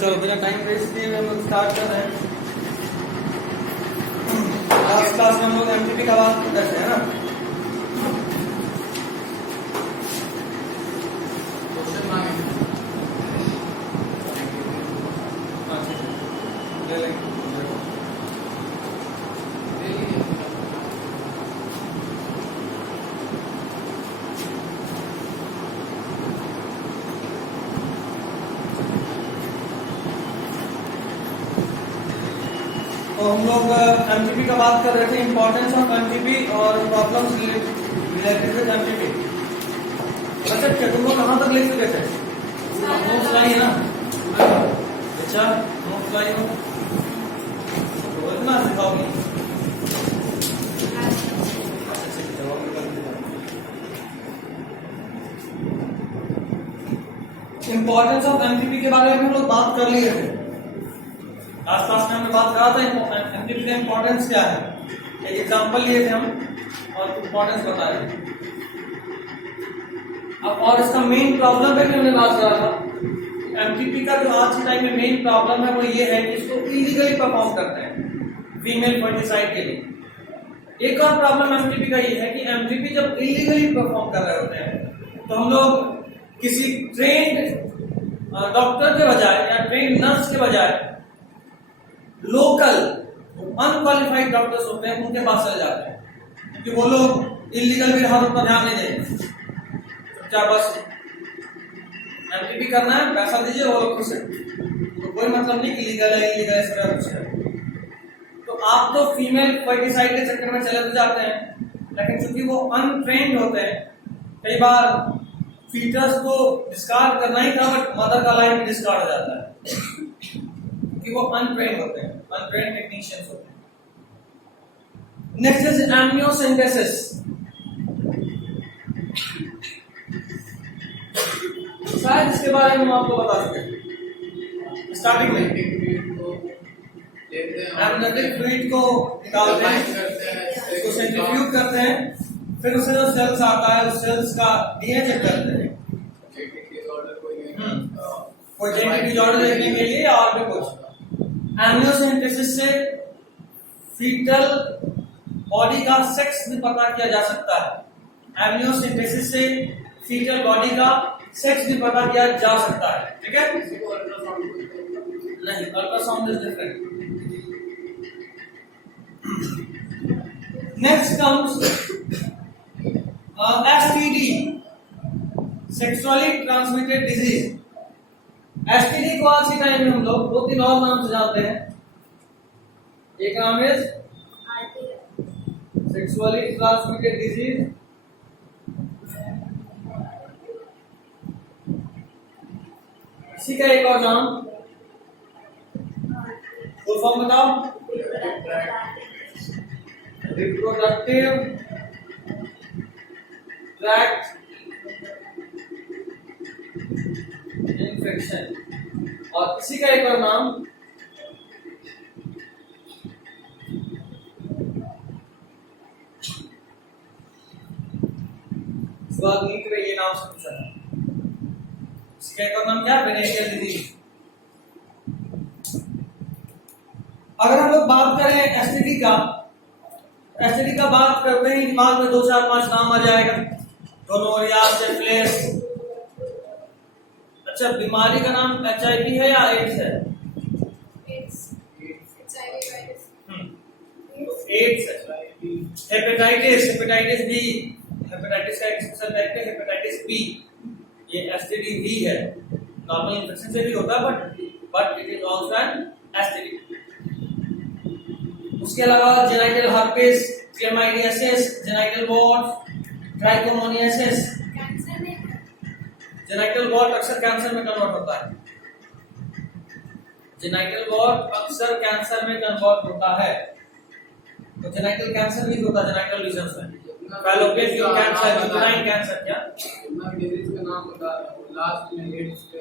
चलो बिना time waste किए हम लोग स्टार्ट कर रहे हैं। लास्ट क्लास में हम लोग एमटीपी का बात करते हैं ना। ले लेंगे। तो हम लोग एमटीपी का बात कर रहे थे, इंपॉर्टेंस ऑफ एमटीपी और प्रॉब्लम्स रिलेटेड विद एमटीपी। अच्छा तुम लोग कहाँ तक ले चुके थे? नोट्स लाई है ना? अच्छा नोट्स लाई हो तो इतना सिखाओगी। इंपॉर्टेंस ऑफ एमटीपी के बारे में हम लोग बात कर लिए थे। लास्ट क्लास में हमने बात करा था एमटीपी का इंपॉर्टेंस क्या है। एक एग्जांपल लिए थे हम और इंपॉर्टेंस बता रहे थे। अब और इसका मेन प्रॉब्लम पे भी हमने बात करा था। एमटीपी का जो आज के टाइम में मेन प्रॉब्लम है वो ये है कि इसको इलीगली परफॉर्म करते हैं फीमेल फर्टिसाइड के लिए। एक और प्रॉब्लम एमटीपी का ये है कि एमटीपी जब इलीगली परफॉर्म कर रहे होते हैं तो हम लोग किसी ट्रेन्ड डॉक्टर के बजाय या ट्रेन्ड नर्स के बजाय लोकल अनक्वालिफाइड डॉक्टर्स होते हैं उनके पास चले जाते हैं, क्योंकि वो लोग इलीगल व्यवहारों पर ध्यान नहीं देंगे। क्या बस एमटीपी करना है, पैसा दीजिए वो लोग खुश है, तो कोई मतलब नहीं कि लीगल है इलीगल है इसका कुछ है। तो आप तो फीमेल फर्टिसाइड के चक्कर में चले जाते हैं, लेकिन चूंकि वो अनट्रेन्ड होते हैं, कई बार फीटस को डिस्कार्ड करना ही था बट मदर का लाइफ डिस्कार्ड हो जाता है कि वो अनट्रेन्ड होते हैं, अनट्रेन्ड टेक्नीशियंस होते हैं। Next is amniocentesis. शायद इसके बारे में हम आपको बता सकें। स्टार्टिंग में एमनेटिक फ्लूइड को निकालते हैं, इसको सेंट्रीफ्यूज करते हैं, फिर उससे जो सेल्स आता है उस सेल्स का डीएनए चेक करते हैं कोई जेनेटिक डिसऑर्डर देखने के लिए और भी कुछ। एम्नियोसेंटेसिस से फीटल बॉडी का सेक्स भी पता किया जा सकता है। एम्नियोसेंटेसिस से फीटल बॉडी का सेक्स भी पता किया जा सकता है, ठीक है? नहीं, ultrasound is different. Next comes STD, sexually transmitted disease. STD को आज के टाइम में हम लोग दो तीन और नाम से जानते हैं। एक नाम है सेक्सुअली ट्रांसमिटेड डिजीज, इसी का एक और नाम फुल फॉर्म बताओ। रिप्रोडक्टिव ट्रैक्ट इन्फेक्शन, और इसी का एक और नाम इस बार नीट में ये नाम से पूछा है। इसका एक और नाम क्या है? वेनेशियल डिजीज। अगर हम लोग बात करें एसटीडी का, एसटीडी का बात करते ही दिमाग में 2 4 5 नाम आ जाएगा। Gonorrhoea, syphilis. अच्छा, बीमारी का नाम एचआईवी है या एड्स है? एड्स है। हेपेटाइटिस, हेपेटाइटिस बी, हेपेटाइटिस का एक सबसेट है हेपेटाइटिस बी, ये एसटीडी भी है। नॉर्मल इन्फेक्शन से भी होता है but it is also an STD. उसके अलावा genital herpes, chlamydiasis, genital wart, trichomoniasis. Genital wart अक्सर कैंसर में कन्वर्ट होता है। जेनाइटल वॉर्ट अक्सर कैंसर में कन्वर्ट होता है। तो जेनाइटल कैंसर भी होता है जेनाइटल रीजन्स में। Fallopian tube cancer, uterine cancer, क्या डिजीज का नाम बता लास्ट में एड्स पे।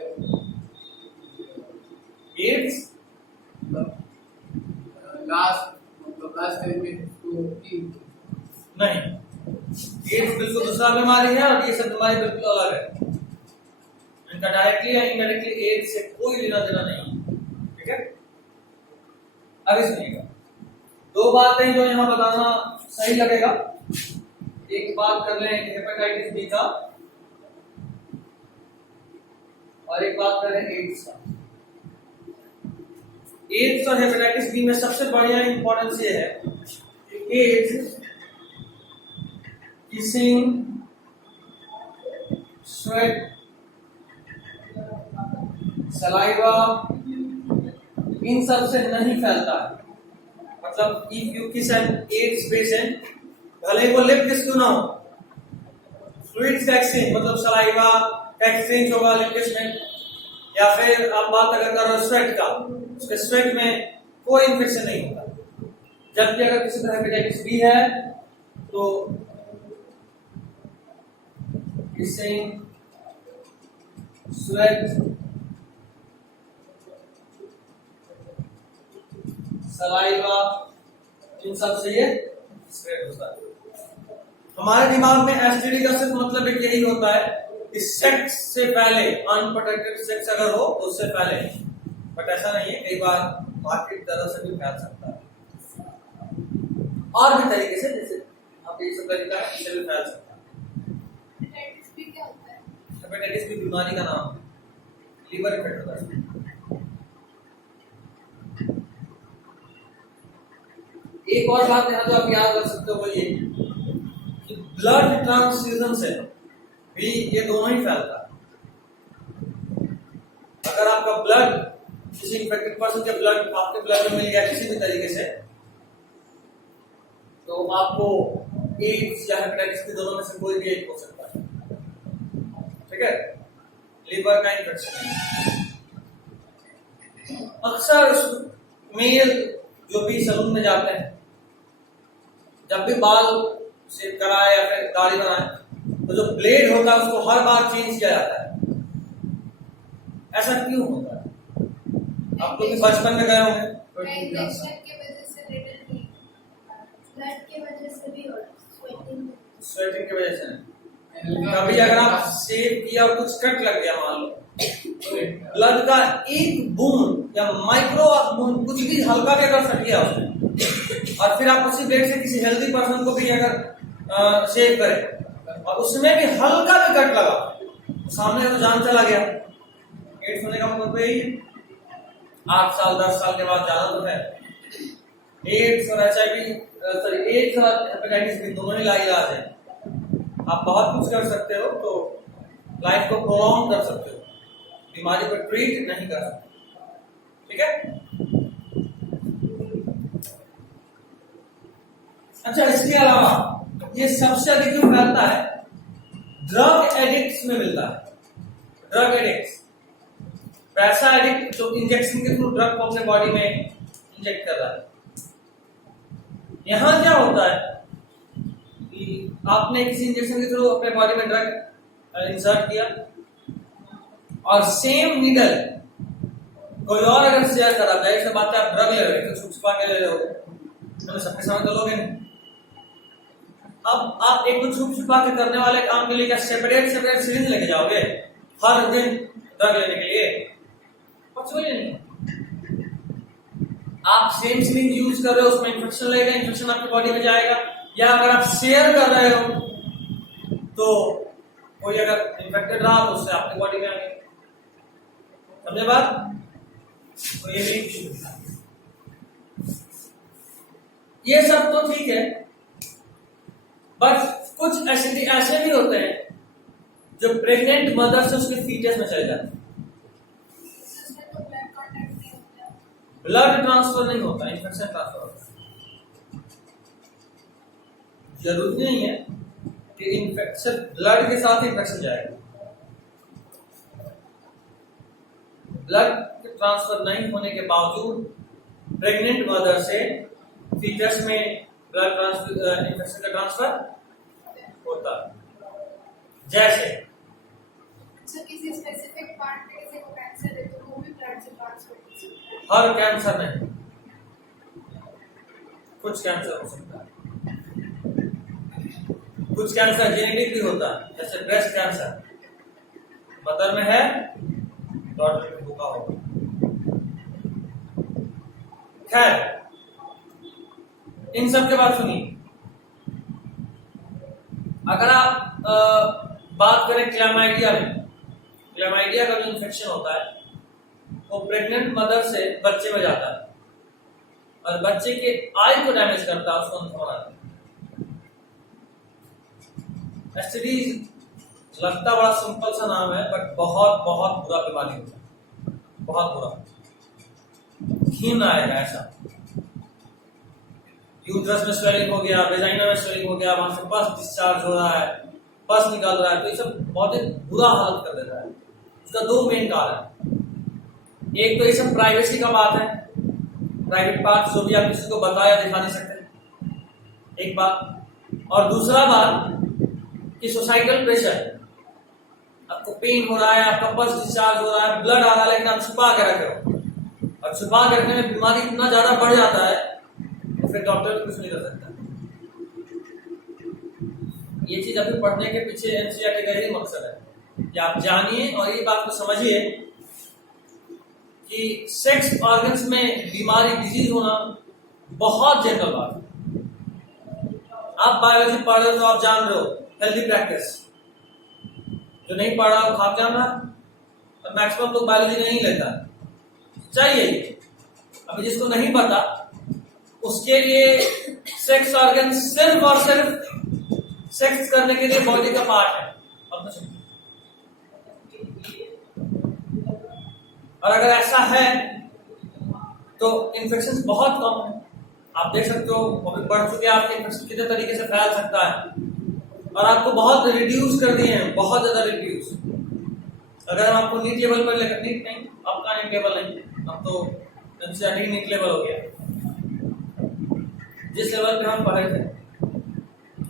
एड्स लास्ट में नहीं, एड्स बिल्कुल दूसरा बीमारी है और ये सब बीमारी बिल्कुल अलग है। इनका डायरेक्टली या इनडायरेक्टली एड्स से कोई लेना देना नहीं। अभी सुनिएगा, दो बातें जो यहाँ बताना सही लगेगा। एक बात कर लें हेपेटाइटिस बी का, और एक बात करें एड्स का। एड्स और हेपेटाइटिस बी में सबसे बढ़िया इंपॉर्टेंस ये है कि एड्स किसिंग, स्वेट, सलाइवा, इन सब से नहीं फैलता है। मतलब इफ यू किस एन एड्स पेशेंट, भले ही वो लिप किस क्यों ना हो, फ्लूइड्स का एक्सचेंज मतलब सलाइवा का एक्सचेंज होगा लिप किस में, या फिर आप बात अगर कर रहे हो स्वेट का, उसके स्वेट में कोई इन्फेक्शन नहीं होता। जबकि अगर किसी को हेपेटाइटिस बी है तो किसिंग, स्वेट, सलाइवा, इन सब से ये स्प्रेड होता है। हमारे दिमाग में एसटीडी का सिर्फ मतलब एक यही होता है कि सेक्स से पहले, अनप्रोटेक्टेड सेक्स अगर हो तो उससे पहले, बट ऐसा नहीं है, कई बार मार्केट तरह से भी फैल सकता है, और भी तरीके से, जैसे आप ये सब तरीका है, इससे भी फैल सकता है। हेपेटाइटिस बी बीमारी का नाम है, लीवर इफेक्ट होता है। एक और बात यहाँ जो आप याद रख सकते हो वो ये कि ब्लड ट्रांसफ्यूजन से भी ये दोनों ही फैलता है। अगर आपका ब्लड किसी इन्फेक्टेड पर्सन के ब्लड आपके ब्लड में मिल गया किसी भी तरीके से, तो आपको एड्स या हेपेटाइटिस बी दोनों में से कोई भी एक हो सकता है। ठीक है, लीवर का इन्फेक्शन। अक्सर मेल जो भी सलून में जाते हैं, जब भी बाल शेव कराए या फिर दाढ़ी बनाए, तो जो ब्लेड होता है उसको हर बार चेंज किया जाता है। ऐसा क्यों होता है? आप लोग बचपन में गए होंगे, इंजेक्शन की वजह से रिटर्न नहीं, ब्लड की वजह से भी और स्वेटिंग की वजह से। कभी अगर आप शेव किया और कुछ कट लग गया मान लो, ब्लड का एक बूंद या माइक्रो बूंद कुछ भी हल्का भी अगर सट गया उसमें, और फिर आप उसी ब्लेड से किसी हेल्दी पर्सन को भी अगर शेव करें और उसमें भी हल्का भी कट लगा, तो सामने तो जान चला गया। एड्स होने का मतलब यही है। 8 साल 10 साल के बाद जाना तो है। एड्स और एचआईवी, सॉरी एड्स और हेपेटाइटिस बी दोनों ही लाइलाज है। आप बहुत कुछ कर सकते हो, तो लाइफ को प्रोलॉन्ग कर सकते हो, बीमारी को ट्रीट नहीं कर सकते। ठीक है, अच्छा इसके अलावा ये सबसे अधिक क्यों फैलता है? ड्रग एडिक्ट्स में मिलता है। ड्रग एडिक्ट्स, पैसा एडिक्ट जो इंजेक्शन के थ्रू ड्रग को अपने बॉडी में इंजेक्ट कर रहा है। यहां क्या होता है कि आपने किसी इंजेक्शन के थ्रू अपने बॉडी में ड्रग इंसर्ट किया, और सेम नीडल कोई और अगर शेयर करा जाए, ऐसे बात है आप ड्रग ले रहे हो तो छुपा के ले रहे हो, तो सबके सामने तो लोगे नहीं। अब आप एक छुप छुपा के करने वाले काम के लिए क्या सेपरेट सिरिंज लेके जाओगे हर दिन ड्रग लेने के लिए? पॉसिबल नहीं। आप सेम सिरिंज यूज कर रहे हो, उसमें इन्फेक्शन लगेगा, इन्फेक्शन आपकी बॉडी में जाएगा। या अगर आप शेयर कर रहे हो तो कोई अगर इन्फेक्टेड रहा तो उससे आपकी बॉडी में आ गया। समझे बात? तो ये भी ये सब तो ठीक है, बट कुछ ऐसे भी होते हैं जो प्रेग्नेंट मदर से उसके फीटस में चले जाते हैं। ब्लड ट्रांसफर नहीं होता, इन्फेक्शन ट्रांसफर होता है। जरूरी नहीं है कि इन्फेक्शन ब्लड के साथ इन्फेक्शन जाएगा। ब्लड ट्रांसफर नहीं होने के बावजूद प्रेग्नेंट मदर से फीटस में ब्लड ट्रांसफर, इन्फेक्शन का ट्रांसफर होता है। जैसे किसी स्पेसिफिक पार्ट में किसी को कैंसर है तो वो भी ब्लड से ट्रांसफर हो सकता है। हर कैंसर नहीं, कुछ कैंसर हो सकता है। कुछ कैंसर जेनेटिक भी होता है, जैसे ब्रेस्ट कैंसर मदर में है, डॉटर में होगा। खैर इन सब के बाद सुनिए, अगर आप बात करें क्लैमाइडिया में, क्लैमाइडिया का जो इन्फेक्शन होता है वो प्रेग्नेंट मदर से बच्चे में जाता है और बच्चे के आई को डैमेज करता है, उसको अंधा बनाता है। एसटीडी लगता बड़ा सिंपल सा नाम है, बट बहुत बहुत बुरा बीमारी होता है, बहुत बुरा, घिन आएगा ऐसा। यूट्रस में स्वेलिंग हो गया, वेजाइना में स्वेलिंग हो गया, वहां से पस डिस्चार्ज हो रहा है, पस निकल रहा है, तो ये सब बहुत ही बुरा हालत कर देता है। इसका दो मेन कारण है, एक तो ये सब प्राइवेसी का बात है, प्राइवेट पार्ट जो भी आप किसी को बता या दिखा नहीं सकते, एक बात। और दूसरा बात कि सोसाइटल प्रेशर, आपको पेन हो रहा है, आपका पस डिस्चार्ज हो रहा है, ब्लड आ रहा है, लेकिन आप छुपा के रखे हो, और छुपा के रखने में बीमारी इतना ज्यादा बढ़ जाता है तो फिर डॉक्टर कुछ नहीं कर सकता। ये चीज अभी पढ़ने के पीछे एनसीईआरटी का यही मकसद है कि आप जानिए और ये बात को समझिए कि सेक्स ऑर्गन्स में बीमारी, डिजीज होना बहुत जनरल बात है। आप बायोलॉजी पढ़ रहे हो तो आप जान रहे हो, हेल्दी प्रैक्टिस। जो नहीं पढ़ा वो खाप जान रहा, और मैक्सिमम लोग बायोलॉजी नहीं लेता, चाहिए। अभी जिसको नहीं पता उसके लिए सेक्स ऑर्गन सिर्फ और सिर्फ सेक्स करने के लिए बॉडी का पार्ट है, अपने सुनिए। और अगर ऐसा है तो इन्फेक्शन बहुत कम है। आप देख सकते हो अभी बढ़ चुके हैं आपके इन्फेक्शन कितने तरीके से फैल सकता है, और आपको बहुत रिड्यूस कर दिए हैं, बहुत ज्यादा रिड्यूस। अगर हम आपको नीट लेवल पर लेकर, नीट नहीं, आपका नीट लेवल नहीं, अब तो एनसीईआरटी नीट लेवल हो गया, जिस लेवल पे हम पढ़े थे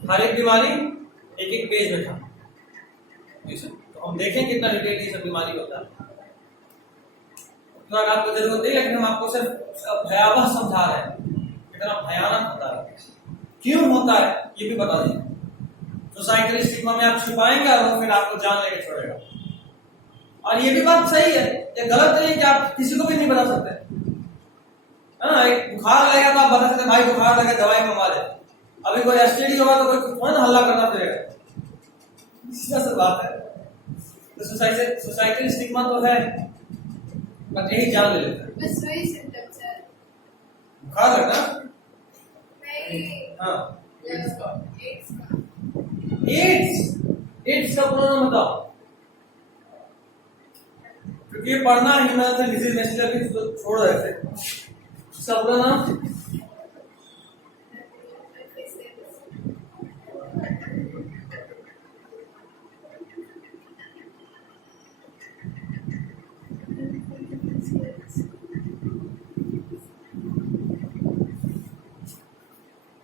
हर एक बीमारी एक एक पेज में था, तो हम देखें कितना डिटेल ये सब बीमारी होता है। उतना आपको जरूरत नहीं, लेकिन हम आपको सिर्फ उसका भयावह समझा रहे हैं, कितना भयानक होता है, क्यों होता है ये भी बता दें। सोसाइटल स्टिग्मा में आप छुपाएंगे और वो फिर आपको जान लेके छोड़ेगा। और ये भी बात सही है, ये गलत नहीं है कि आप किसी को भी नहीं बता सकते, है ना। एक बुखार लगेगा तो आप बता सकते भाई बुखार लगे दवाई मंगवा दे। अभी कोई एसटीडी होगा तो कोई ना हल्ला करना फिरेगा, सीधा सा बात है। तो सोसाइटल स्टिग्मा तो है, बट यही जान ले लेते हैं। बस वही सिम्टम्स है, बुखार लगना, नहीं, हाँ, एड्स का एड्स का पूरा नाम बताओ, क्योंकि ये पढ़ना ह्यूमन डिजीज नेशनल भी छोड़ रहे थे। इसका पूरा नाम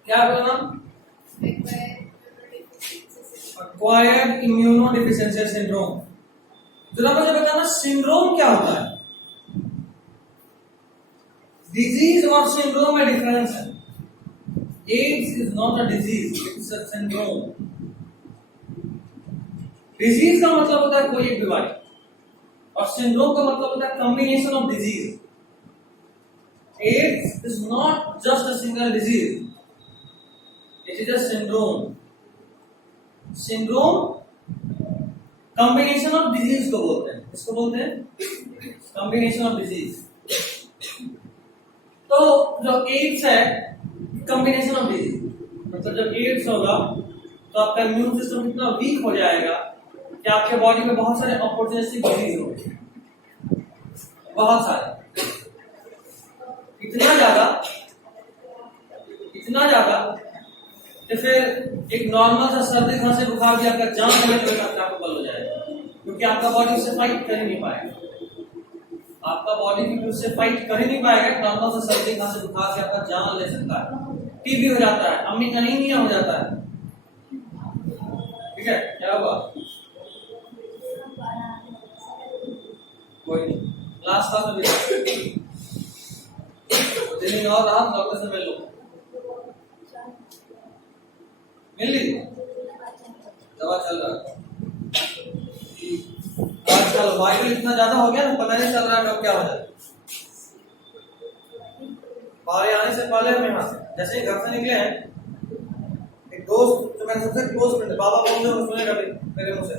क्या पूरा नाम? Acquired immunodeficiency syndrome. जरा मुझे बताना सिंड्रोम क्या होता है। डिजीज और सिंड्रोम में डिफरेंस है। AIDS is not a disease, it's a syndrome. Disease का मतलब होता है कोई एक बीमारी, और सिंड्रोम का मतलब होता है combination of disease. AIDS is not just a single disease, it is a syndrome. Syndrome combination of disease को बोलते हैं, इसको बोलते हैं कॉम्बिनेशन ऑफ डिजीज। तो जो एड्स है कॉम्बिनेशन ऑफ डिजीज, मतलब जब एड्स होगा तो आपका इम्यून सिस्टम इतना वीक हो जाएगा कि आपके बॉडी में बहुत सारे अपॉर्चुनिस्टिक डिजीज होंगे, बहुत सारे, इतना ज्यादा कि फिर एक नॉर्मल सा सर्दी खांसी बुखार भी आपका जान लेने तक आपको बल हो जाएगा, क्योंकि आपका बॉडी उससे फाइट कर ही नहीं पाएगा। आपका बॉडी भी उससे फाइट कर ही नहीं पाएगा। नॉर्मल सा सर्दी खांसी बुखार से आपका जान ले सकता है, टीबी हो जाता है, अम्मी अनीमिया हो जाता है। ठीक है, क्या हुआ? कोई नहीं, लास्ट क्लास में भी दिन और रात डॉक्टर से मिल लो, मिल ली, दवा चल रहा है। आजकल वायरल इतना ज्यादा हो गया ना, पता नहीं चल रहा है कब क्या हो जाए। बाहर आने से पहले हम यहाँ से जैसे ही घर से निकले हैं, एक दोस्त जो मेरे सबसे क्लोज फ्रेंड है, बाबा बोलते हो सुनेगा भी मेरे मुंह से,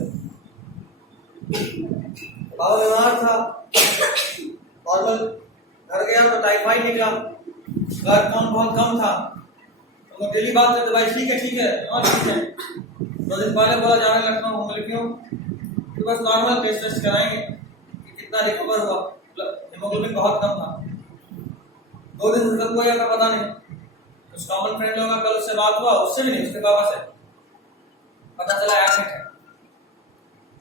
बाबा बीमार था, नॉर्मल घर गया तो टाइफाइड निकला, ब्लड काउंट बहुत कम था, तो डेली बात करते भाई ठीक है हाँ ठीक है। 2 दिन पहले बोला जा रहे लखनऊ, हम बोले क्यों, तो बस नॉर्मल टेस्ट कराएंगे कि कितना रिकवर हुआ, हेमोग्लोबिन बहुत कम था। 2 दिन से तक कोई का पता नहीं, कुछ कॉमन फ्रेंड लोगों का कल उससे बात हुआ, उससे भी नहीं, उसके बाबा से पता चला एडमिट है।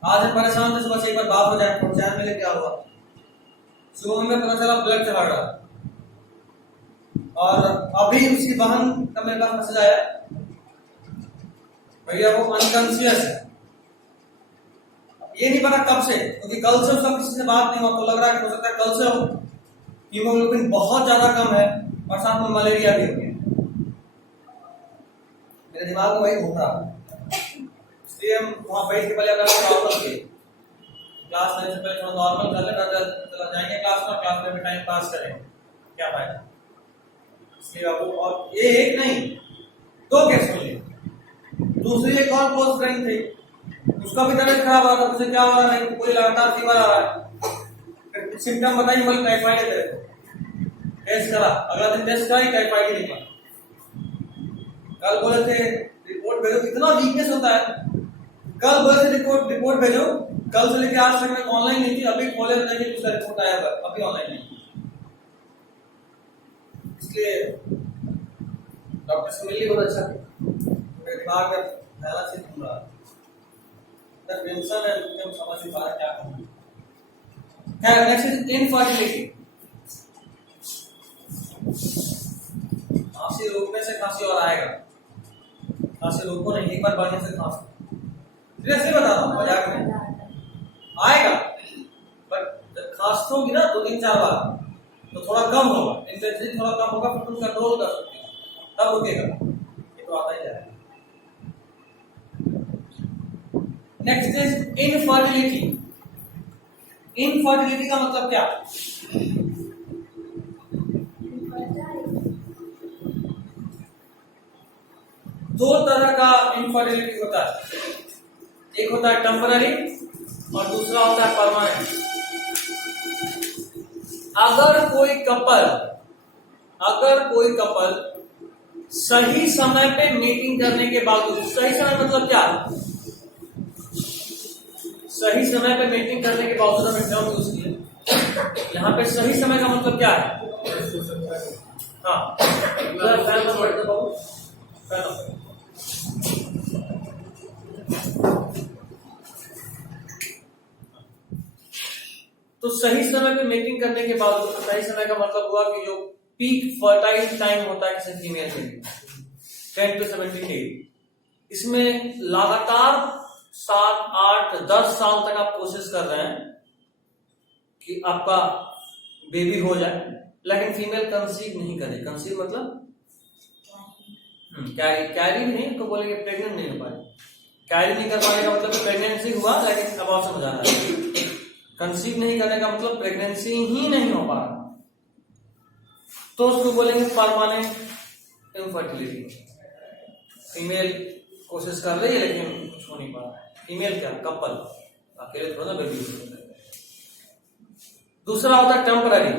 आज हम परेशान थे, सुबह से एक बार बात हो जाए पहुंचान मिले क्या हुआ, सुबह में पता चला ब्लड चढ़ा रहा, और अभी उसकी बहन का मेरे पास मैसेज आया, भैया वो अनकॉन्शियस है। ये नहीं पता कब से, क्योंकि कल से उसका किसी से बात नहीं हुआ, तो लग रहा है हो सकता है कल से हो, हीमोग्लोबिन बहुत ज्यादा कम है और साथ में मलेरिया भी हो गया। मेरे दिमाग में वही घूम रहा है, इसलिए हम वहां बैठ के पहले अपना नॉर्मल किए, क्लास लेने से पहले थोड़ा नॉर्मल कर ले, चला जाएंगे क्लास में भी टाइम पास करें, क्या फायदा। इसलिए आपको, और ये एक नहीं 2 केस सुन लिए। दूसरी एक और क्लोज फ्रेंड थी, उसका भी तबीयत खराब आ रहा था, उसे क्या हो रहा है, कोई लगातार फीवर आ रहा है, सिम्टम बताइए, बोले टाइफाइड है तेरे को, टेस्ट करा, अगला दिन टेस्ट करा, टाइफाइड ही निकला। कल बोले थे रिपोर्ट भेजो, इतना वीकनेस होता है, कल बोले थे रिपोर्ट भेजो, कल से लेकर आज तक मैं ऑनलाइन नहीं थी, अभी खोले नहीं उसका रिपोर्ट आया है, अभी ऑनलाइन नहीं। इसलिए डॉक्टर से मिलने बहुत अच्छा, मेरे दिमाग में पहला चीज घूम रहा है, टेंशन है, मुझे समझ नहीं पा रहा क्या करूं। खैर नेक्स्ट इज इनफर्टिलिटी। खांसी रोकने से खांसी और आएगा, खांसी रोको नहीं, एक बार बढ़ने से खांसी, सीरियसली बता रहा हूँ, मजाक में आएगा, बट जब खांसते होगी ना 2-3-4 बार तो थोड़ा कम होगा, इंटेंसिटी थोड़ा कम होगा, फिर तुम कंट्रोल कर सकते हो, तब रुकेगा, ये तो आता ही जाएगा। Next is infertility. इनफर्टिलिटी का मतलब क्या? दो तरह का इनफर्टिलिटी होता है, एक होता है टेम्पररी और दूसरा होता है परमानेंट। अगर कोई कपल सही समय पे मीटिंग करने के बावजूद, सही समय मतलब क्या? सही समय पे मीटिंग करने के बावजूद हमें टर्म यूज किया, यहाँ पे सही समय का मतलब क्या है? हाँ, तो सही समय पे मीटिंग करने के बाद सही समय का मतलब हुआ कि जो पीक फर्टाइल टाइम होता है किसी फीमेल के लिए 10 to 17 डेज, इसमें लगातार 7, 8, 10 साल तक आप कोशिश कर रहे हैं कि आपका बेबी हो जाए, लेकिन फीमेल कंसीव नहीं करे। कंसीव मतलब कैरी भी नहीं, तो बोलेंगे प्रेग्नेंट नहीं हो पाए। कैरी नहीं कर पाने का मतलब प्रेगनेंसी हुआ लेकिन अबाउट समझ आ रहा है। कंसीव नहीं करने का मतलब प्रेगनेंसी ही नहीं हो पा रहा, तो उसको बोलेंगे परमानेंट इनफर्टिलिटी। फीमेल कोशिश कर रही है लेकिन कुछ हो नहीं पा रहा है। फीमेल क्या, कपल, अकेले थोड़ा ना बेबी हो सकता है। दूसरा होता है टेम्पररी।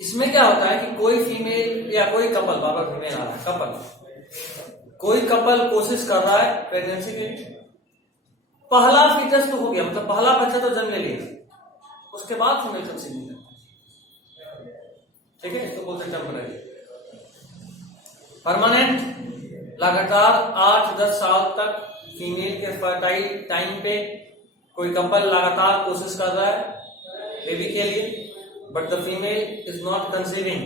इसमें क्या होता है कि कोई फीमेल या कोई कपल, बाबा फीमेल आ रहा है, कपल, कोई कपल कोशिश कर रहा है प्रेगनेंसी के लिए, पहला फीटस तो हो गया, मतलब पहला बच्चा तो जन्म ले लिया, उसके बाद फीमेल कंसीव नहीं करता, ठीक है, इसको बोलते हैं टेम्पररी। परमानेंट, लगातार 8-10 साल तक फीमेल के फर्टाइल टाइम पे कोई कपल लगातार कोशिश कर रहा है बेबी के लिए, but the female is not conceiving,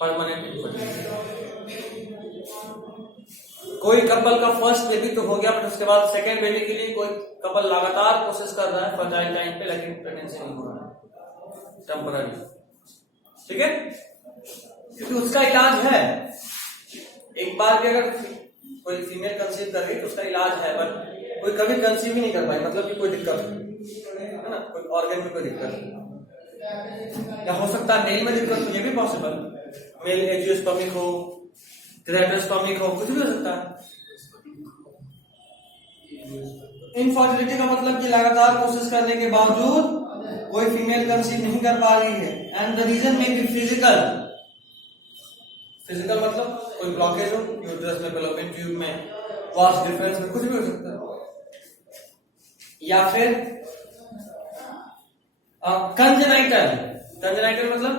permanent infertility. कोई कपल का फर्स्ट बेबी तो हो गया, बट उसके बाद सेकेंड बेबी के लिए कोई कपल लगातार कोशिश कर रहा है फर्टाइल टाइम पे, लेकिन प्रेगनेंसी नहीं हो रहा है, टेम्पररी, ठीक है, क्योंकि उसका इलाज है। एक बार भी अगर कोई फीमेल कंसीव कर रही तो उसका इलाज है, बट कोई कभी कंसीव ही नहीं कर पाई, मतलब कि कोई दिक्कत है ना, कोई ऑर्गन में कोई दिक्कत है, या हो सकता है मेल में दिक्कत हो, ये भी पॉसिबल, मेल एजियोस्टोमिक हो, टेरेट्रोस्टोमिक हो, कुछ भी हो सकता है। इनफर्टिलिटी का मतलब कि लगातार कोशिश करने के बावजूद कोई फीमेल कंसीव नहीं कर पा रही है, and the reason may be physical. Physical मतलब कोई ब्लॉकेज हो यूट्रस में, फैलोपियन ट्यूब में, वास्ट डिफरेंस में, कुछ भी हो सकता है। या फिर कंजेनाइटल। कंजेनाइटल मतलब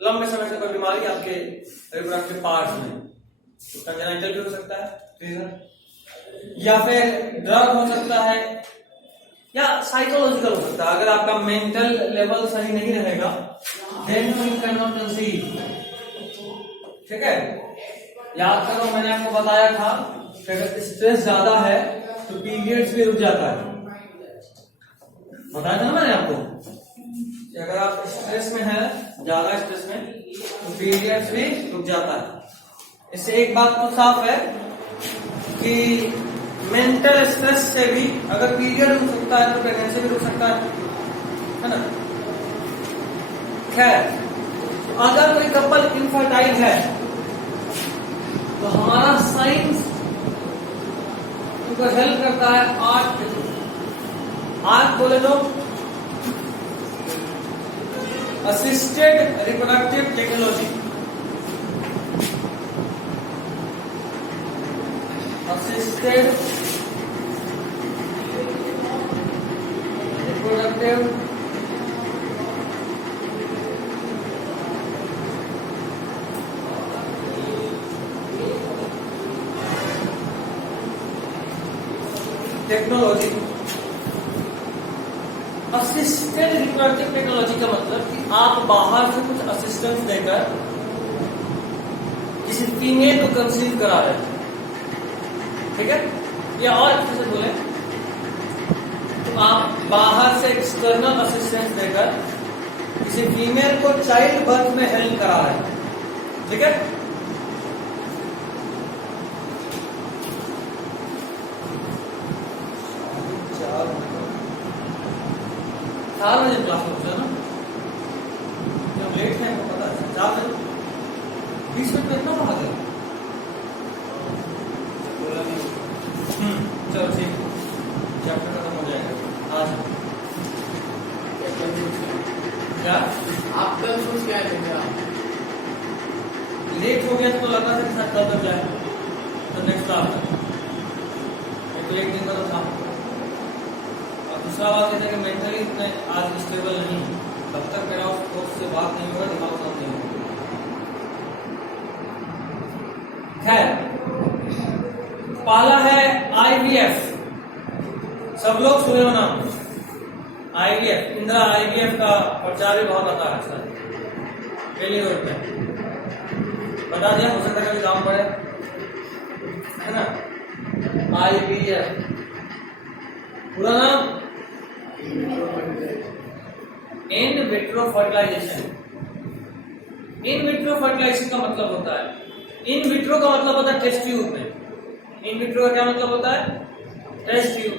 लंबे समय से कोई बीमारी आपके रिप्रोडक्टिव पार्ट्स में, तो कंजेनाइटल भी हो सकता है रीजन। या फिर ड्रग हो सकता है, या साइकोलॉजिकल हो सकता है। अगर आपका मेंटल लेवल सही नहीं रहेगा then you can not conceive. ठीक है, याद करो मैंने आपको बताया था कि अगर स्ट्रेस ज्यादा है तो पीरियड्स भी रुक जाता है। बताया था ना मैंने आपको कि अगर आप स्ट्रेस में हैं, ज्यादा स्ट्रेस में, तो पीरियड्स भी रुक जाता है। इससे एक बात तो साफ है कि मेंटल स्ट्रेस से भी अगर पीरियड रुक सकता है तो प्रेगनेंसी भी रुक सकता है ना। खैर, अगर कोई कपल इनफर्टाइल है तो हमारा साइंस उनको हेल्प करता है आर्ट के थ्रू। आर्ट बोले तो assisted reproductive technology. Assisted reproductive technology. Assisted reproductive technology का मतलब कि आप बाहर से कुछ असिस्टेंस देकर किसी फीमेल को कंसीव करा रहे हैं। ठीक है, या और अच्छे से बोले तो आप बाहर से एक्सटर्नल असिस्टेंस देकर किसी फीमेल को चाइल्ड बर्थ में हेल्प करा रहे हैं। ठीक है, चार बजे क्लास होता है ना, जब लेट है तो पता है 4 बजे 20 मिनट में इतना पढ़ा दे। चलो ठीक, चैप्टर खत्म हो जाएगा आज। क्या आप कल सोच क्या है? लेट हो गया तो लगा था कि शायद कल तक जाए, तो नेक्स्ट क्लास तो एक दिन का तो था। और दूसरा बात यह है कि मेंटली इतने आज स्टेबल नहीं, तब तक मेरा उस कोर्स से बात नहीं होगा, दिमाग काम नहीं होगा। खैर, पहला है IVF। सब लोग सुने हो नाम IVF। इंदिरा IVF का प्रचार भी बहुत आता है आजकल डेली रोड पे। बता दिया, हो सकता है कभी काम पड़े, है ना। IVF पूरा नाम in vitro fertilisation. In vitro fertilisation का मतलब होता है, इन विट्रो का मतलब होता है टेस्ट ट्यूब में। इन विट्रो का क्या मतलब होता है? Test tube.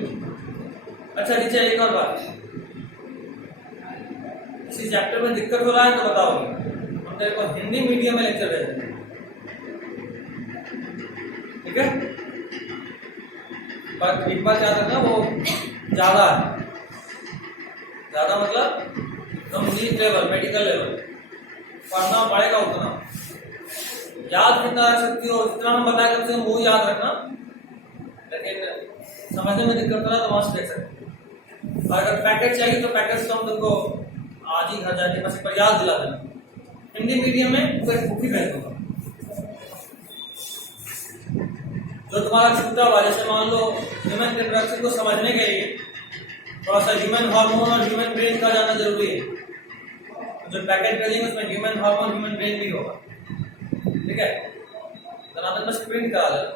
अच्छा नीचे एक और बात, इसी चैप्टर में दिक्कत हो रहा है तो बताओ, हम तेरे को हिंदी मीडियम में लेक्चर दे देंगे। ठीक है, पर एक बात याद रखना, वो ज्यादा है, ज्यादा मतलब कंप्लीट लेवल, मेडिकल लेवल पढ़ना पड़ेगा उतना। याद कितना रख सकती हो जितना हम बताया करते हैं वो याद रखना, लेकिन समझने में दिक्कत हो रहा तो वहां से देख सकते हैं। और अगर पैकेट चाहिए तो पैकेट तो हम तुमको आज ही घर जाके बस एक बार याद दिला देना। हिंदी मीडियम में कोई बुक ही भेज दूंगा जो तुम्हारा छूटा हुआ। जैसे मान लो ह्यूमन रिप्रोडक्शन को समझने के लिए थोड़ा सा ह्यूमन हार्मोन और ह्यूमन ब्रेन का जाना जरूरी है। जो पैकेट भेजेंगे उसमें ह्यूमन हार्मोन ह्यूमन ब्रेन भी होगा। ठीक है, तो बस प्रिंट करा लेना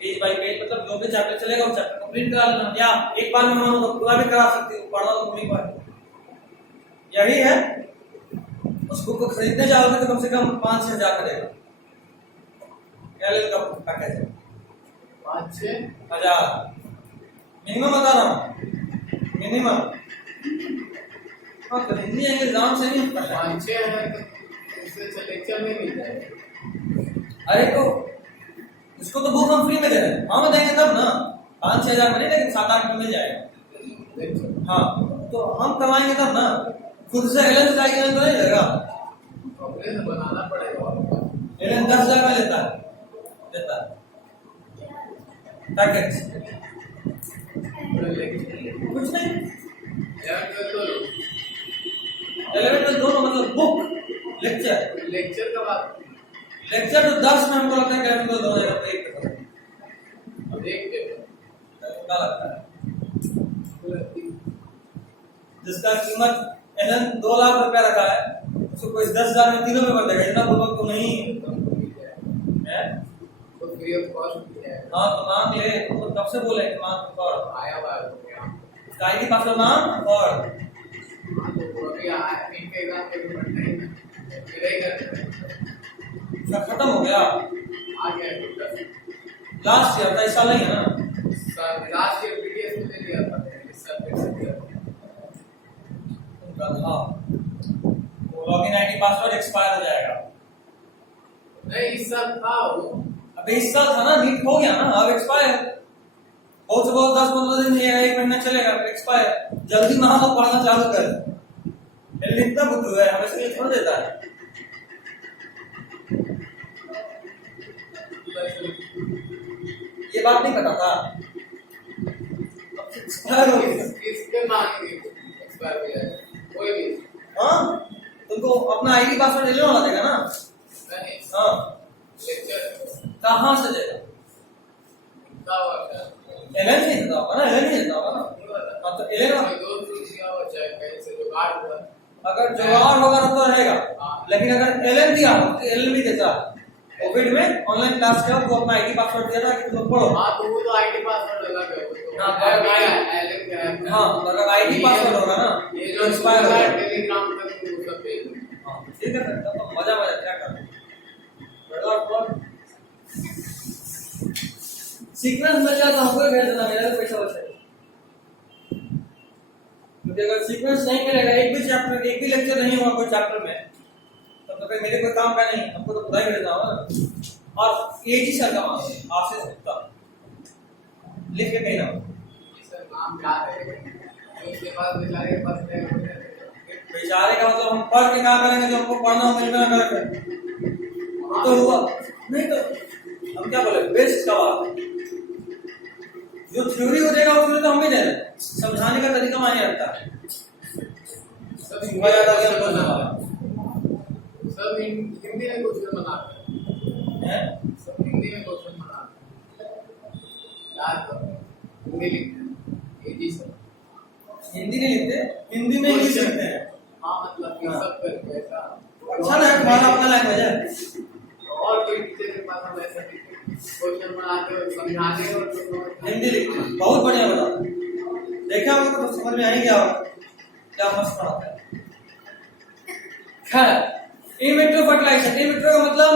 पेज बाय पेज, मतलब जो भी चैप्टर चलेगा वो चैप्टर को प्रिंट करा लेना, या एक बार में मानो तो पूरा भी करा सकते हो, पढ़ा तो तुम ही पढ़। यही है, उस बुक को खरीदने जाओगे तो कम से कम 5-6 हजार का देगा। क्या लेगा पैकेज है? 5-6 हजार मिनिमम बता रहा हूँ, मिनिमम। हाँ तो हिंदी एग्जाम से नहीं होता है। 5-6 हजार इससे अच्छा लेक्चर में मिल जाएगा। अरे तो इसको तो बुक हम फ्री में दे रहे हैं, हम देंगे तब ना। 5-6 हजार में नहीं, लेकिन 7-8 में मिल जाएगा। लेक्चर हाँ तो हम करवाएंगे तब ना, खुद से एलन जाएंगे तो नहीं देगा। कपड़े से बनाना पड़ेगा। एलन 10,000 में देता है पैकेज। कुछ नहीं, 11 में दोनों मतलब बुक लेक्चर। लेक्चर का बात लेक्चर तो 10 में हमको लगता है केमिकल दो जाएगा एक पेपर। अब एक पेपर क्या लगता है जिसका कीमत एलन 2 लाख रुपया रखा है, उसको कोई 10,000 में तीनों में कर देगा। इतना पूर्वक तो नहीं है। तो फ्री ऑफ कॉस्ट मिल जाएगा। हाँ तो मांग ले, तो कब से बोले कि मांग और आया बार हो गया। उसका आईडी पासवर्ड मांग और हाँ तो वो अभी आया इनके एग्जाम पे भी पढ़ना ही है। मिलेगा उसका खत्म हो गया। आ गया टोटल। लास्ट ईयर था, इस साल नहीं है ना। सर लास्ट ईयर पीडीएफ में ले लिया था इस साल फिर से दिया। उनका हाँ वो लॉगिन आईडी पासवर्ड एक्सपायर हो जाएगा। नहीं इस साल था वो। अबे इस साल था ना, नीट हो गया ना, अब एक्सपायर। बहुत से बहुत 10-15 दिन या 1 महीना चलेगा, फिर एक्सपायर। जल्दी वहां तो पढ़ना चालू कर। लिखता बुद्धू है, हमें से छोड़ देता है। ये बात नहीं पता था, एक्सपायर हो गया। इस पे मांगेंगे एक्सपायर हो जाएगा कोई भी। हाँ तुमको अपना आईडी पासवर्ड ले लेना देगा ना। नहीं हाँ लेक्चर कहाँ से देगा? था वो एलन नहीं देता होगा ना, एलन नहीं देता होगा ना। हाँ तो एलन कोई दोस्त दिया हुआ चाहे कहीं से जुगाड़ हुआ। अगर जुगाड़ होगा तो रहेगा, लेकिन अगर एलन दिया हो तो एलन भी देता है। कोविड में ऑनलाइन क्लास किया, वो अपना आईडी पासवर्ड दिया था कि तुम लोग पढ़ो। हाँ तो वो तो आईडी पासवर्ड लगा गया वो तो। हाँ, एलन का हाँ अगर आईडी पासवर्ड होगा ना ये तो जो एक्सपायर हो जाएगा। टेलीग्राम पर वो सब भेज दो। हाँ ठीक है, फिर तो मजा क्या कर सीक्वेंस मिल जाए तो हमको ही भेज देना, मेरा तो पैसा बचेगा। क्योंकि अगर सीक्वेंस नहीं मिलेगा, एक भी चैप्टर एक भी लेक्चर नहीं हुआ कोई चैप्टर में, तब तो फिर मेरे कोई काम का नहीं, हमको तो पूरा ही भेजना होगा ना। और एक ही सर का मांग आपसे सकता लिख के कहीं ना सर नाम याद है उसके बाद बेचारे के पास बेचारे का मतलब हम पढ़ के क्या करेंगे, जो हमको पढ़ना मिल ना कर तो हुआ नहीं। तो हम क्या बोले, बेस्ट का बात जो थ्योरी हो जाएगा उसमें तो हम ही दे रहे हैं। समझाने का तरीका मायने रखता है। सब सब हिंदी में क्वेश्चन बनाते हैं, सब हिंदी में क्वेश्चन बनाते याद करो हिंदी लिखते हैं जी सर। हिंदी नहीं लिखते, हिंदी में इंग्लिश लिखते हैं। हाँ मतलब कि सब करके ऐसा अच्छा ना, हमारा अपना लैंग्वेज है। और कोई टीचर के पास हम ऐसा क्वेश्चन बनाते हो समझाते हो हिंदी लिखते हैं, बहुत बढ़िया बता। देखा होगा तो समझ में आई क्या मस्त पढ़ाता है। खैर in vitro fertilisation, in vitro का मतलब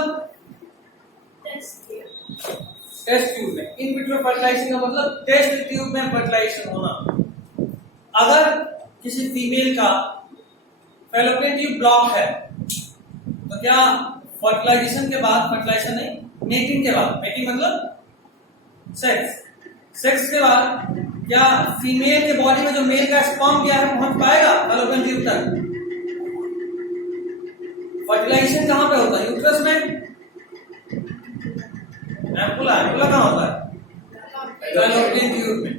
टेस्ट ट्यूब में। इन विट्रो फर्टिलाइजेशन का मतलब टेस्ट ट्यूब में फर्टिलाइजेशन होना। अगर किसी फीमेल का फैलोपियन ट्यूब ब्लॉक है तो क्या फर्टिलाइजेशन के बाद, फर्टिलाइजेशन नहीं मेटिंग के बाद, मेटिंग मतलब सेक्स के बाद क्या फीमेल के बॉडी में जो मेल का स्पर्म गया है पहुंच पाएगा फैलोपियन ट्यूब तक? फर्टिलाइजेशन कहां पे होता है? यूट्रस में। एम्पुला कहां होता है? फैलोपियन ट्यूब में।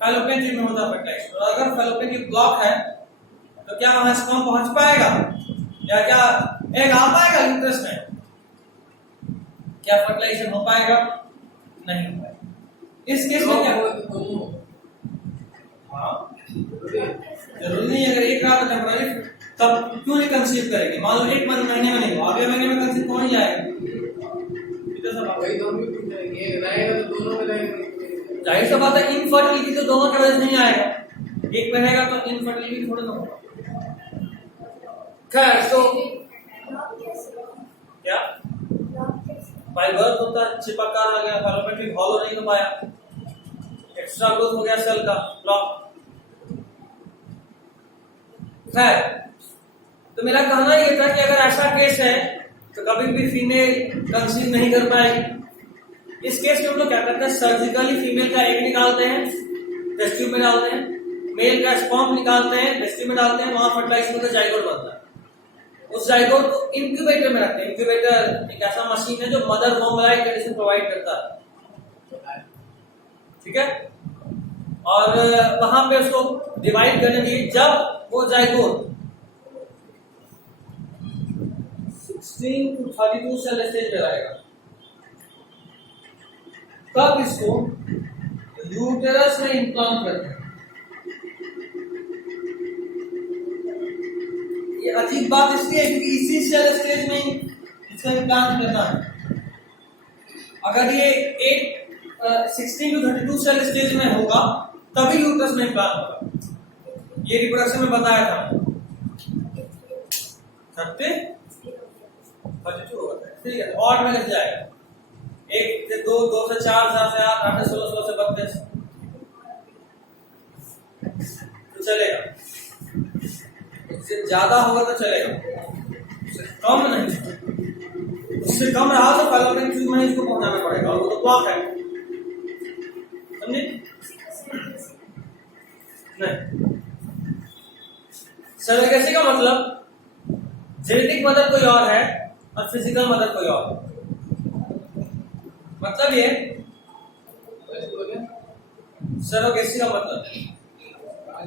फैलोपियन ट्यूब में होता है फर्टिलाइजेशन। और अगर फैलोपियन ट्यूब ब्लॉक है तो क्या वहां स्पर्म पहुंच पाएगा या क्या एग आ पाएगा यूट्रस में? क्या फर्टिलाइजेशन हो पाएगा? नहीं हो पाएगा। इस केस में क्या हाँ जरूरी नहीं। अगर एक रात टेम्पररी तब क्यों नहीं कंसीव करेंगे? मान लो 1 महीने में नहीं हुआ, अगले महीने में कंसीव हो ही जाएगा। वही दोनों में कुछ नहीं है, रहेगा तो दोनों में रहेगा। जाहिर सी बात है इनफर्टिलिटी तो दोनों की वजह से नहीं आएगा, एक में रहेगा तो इनफर्टिलिटी थोड़ा ना होगा। खैर तो क्या बाय बर्थ होता है, चिपकार आ गया, फैलोपियन ट्यूब हॉलो नहीं हो पाया, एक्स्ट्रा ग्रोथ हो गया सेल का ब्लॉक। खैर, तो मेरा कहना ये था कि अगर ऐसा केस है तो कभी भी फीमेल कंसीव नहीं कर पाएगी। इस केस में हम लोग क्या करते हैं, सर्जिकली फीमेल का एग निकालते हैं, टेस्ट ट्यूब में डालते हैं, मेल का स्पर्म निकालते हैं, टेस्ट ट्यूब में डालते हैं, वहां फर्टिलाइज होकर जाइगोट बनता है। उस जाइगोट को इंक्यूबेटर में रखते हैं। इंक्यूबेटर एक ऐसा मशीन है जो मदर वॉर्म लाइक कंडीशन प्रोवाइड करता है, ठीक है। और वहां पे उसको डिवाइड करेंगे। जब वो जाइगोट 16 to 32 सेल स्टेज पे रहेगा, तब इसको यूटेरस में इम्प्लांट करते हैं। ये अजीब बात इसलिए है क्योंकि इसी सेल स्टेज में इसका इम्प्लांट करना है। अगर ये 16 to 32 सेल स्टेज में होगा तभी यूट्रस में इम्प्लांट होगा। ये रिप्रोडक्शन में बताया था 32 होगा, ठीक है। और में लग जाएगा 1 से 2, 2 से 4, 4 से 8, 8 से 16, 16 से 32 तो चलेगा। उससे ज्यादा होगा तो चलेगा, उससे कम नहीं। उससे कम रहा तो फैलोपियन ट्यूब में इसको पहुंचाना पड़ेगा, और वो तो ब्लॉक है, समझे? नहीं, सरोगेसी का मतलब जेनेटिक मदर कोई और है और फिजिकल मदर कोई और। मतलब ये सरोगेसी का मतलब